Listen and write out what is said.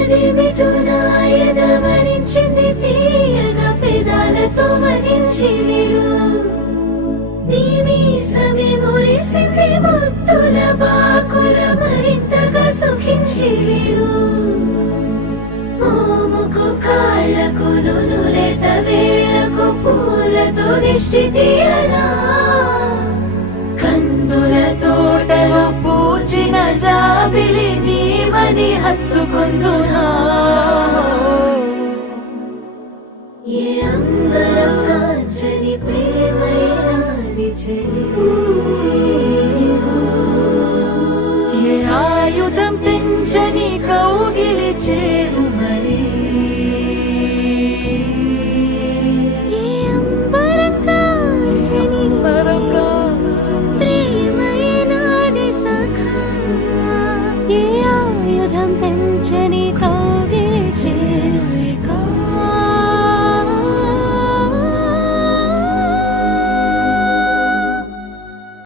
అదేమిటో నాయద వరించింది తీయగా పెదాలతో మదించి విడు నీ మీసమే మురిసింది ముత్తుల బాకుల మరింతగా సుఖించి విడు మోముకు కాళ్లకు నునులేత వేళ్లకు పూలతో దిష్టి తీయనా కందుల తోటలో పూచిన జాబిలి నీవని హత్తుకుందునా